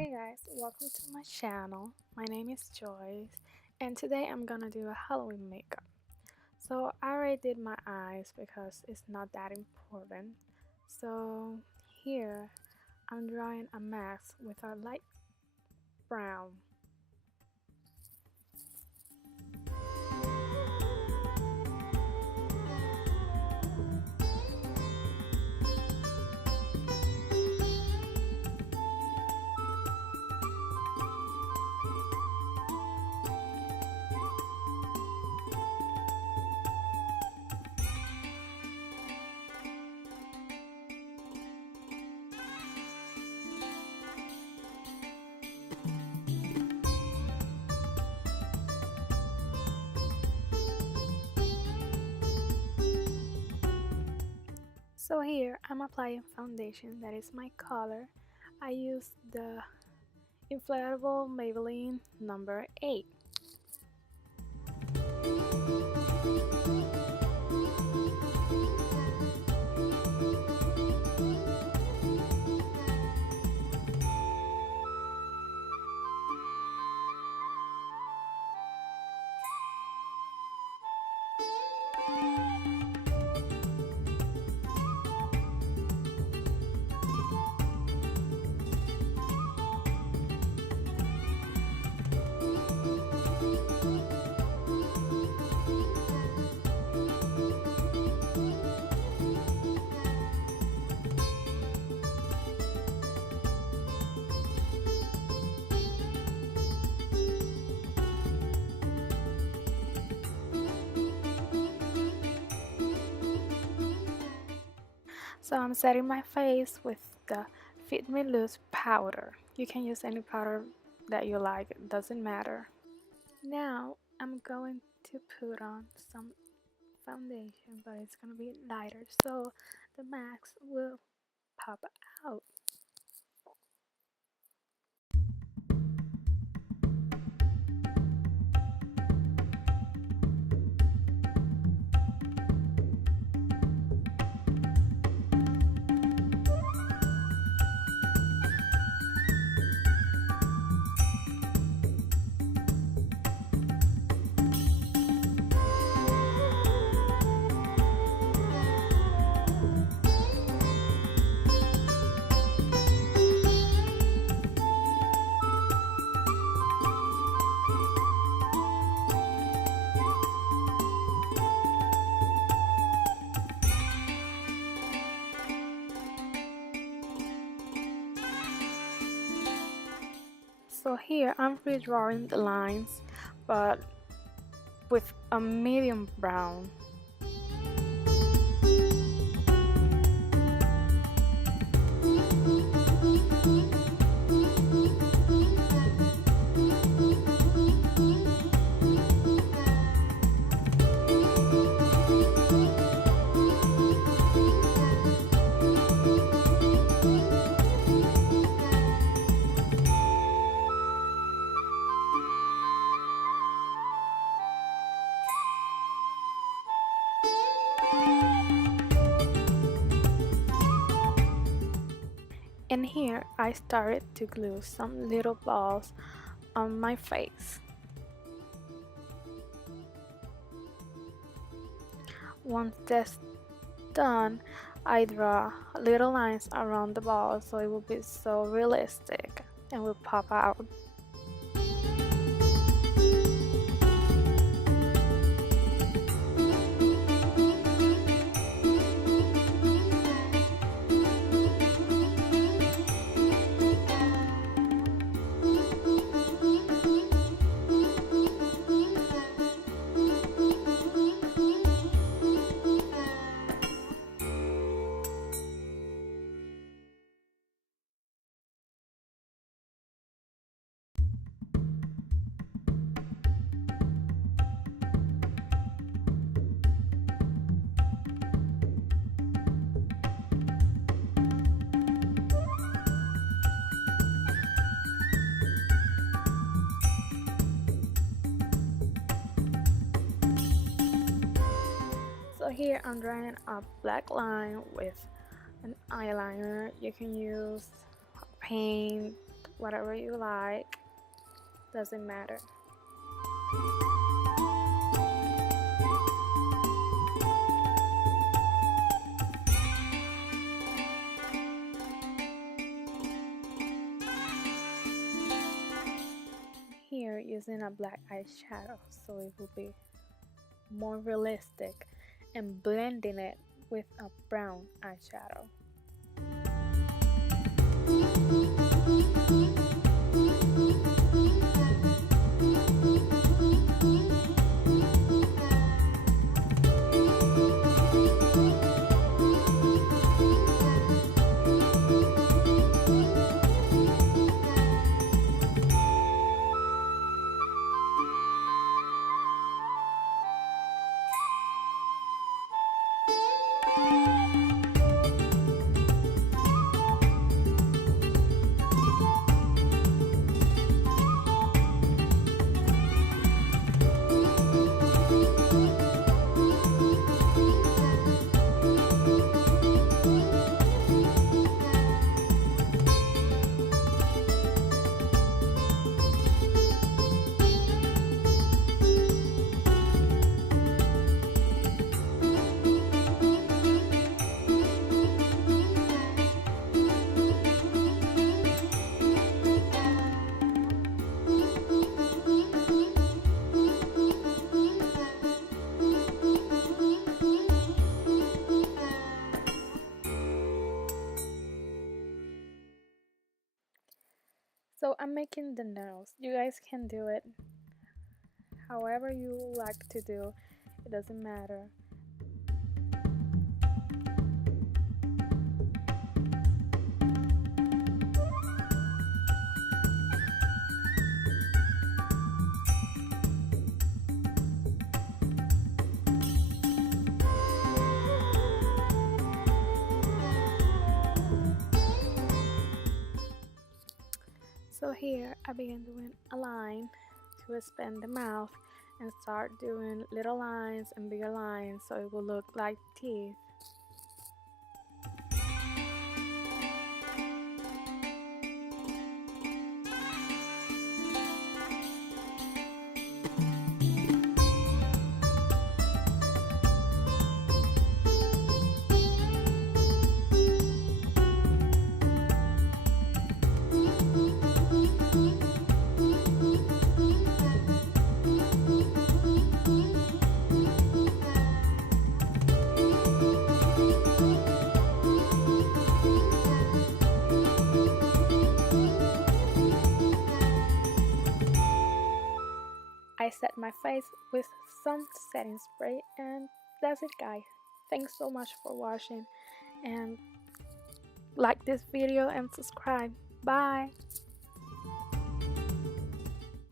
Hey guys, welcome to my channel. My name is Joyce and today I'm gonna do a Halloween makeup. So I already did my eyes because it's not that important. So here I'm drawing a mask with a light brown. So here I'm applying foundation that is my color. I use the inflatable Maybelline number 8. So I'm setting my face with the Fit Me Loose powder. You can use any powder that you like, it doesn't matter. Now I'm going to put on some foundation, but it's gonna be lighter so the mask will pop out. So here I'm redrawing the lines, but with a medium brown. And here I started to glue some little balls on my face. Once that's done, I draw little lines around the ball so it will be so realistic and will pop out. So here I'm drawing a black line with an eyeliner. You can use paint whatever you like, doesn't matter. Here using a black eyeshadow so it will be more realistic, and blending it with a brown eyeshadow. So I'm making the nose. You guys can do it however you like to do. It doesn't matter. So here I began doing a line to expand the mouth and start doing little lines and bigger lines so it will look like teeth. I set my face with some setting spray, and that's it, guys. Thanks so much for watching, and like this video and subscribe. Bye.